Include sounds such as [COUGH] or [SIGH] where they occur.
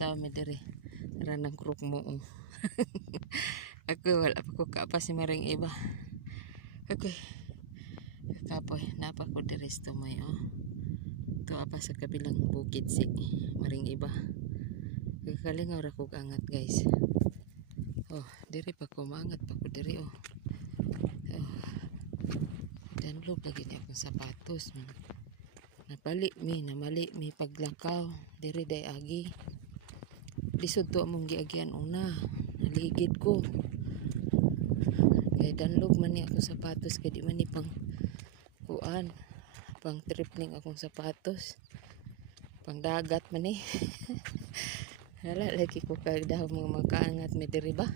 tao mi diri. Ranang kruk mo. oh. [LAUGHS] ako wala pa ko kapas si maring iba. Okay. Kapoy, napa ko diri sa may oh. To apa sa kabilang bukid si maring iba. Kakalingaw ra kog angat guys. Oh, diri pa ko maangat pa ko diri oh. oh. Danlog lagi ni akong sapatos. Man. Napali mi, namali mi paglakaw. Diri day agi. Lisod to among giagian una. Naligid ko. Kaya danlog man ni akong sapatos kaya di man ni pang kuan. Pang tripling akong sapatos. Pang dagat man ni. [LAUGHS] Hala, lagi ko kagdaw mga makaangat mi diri ba?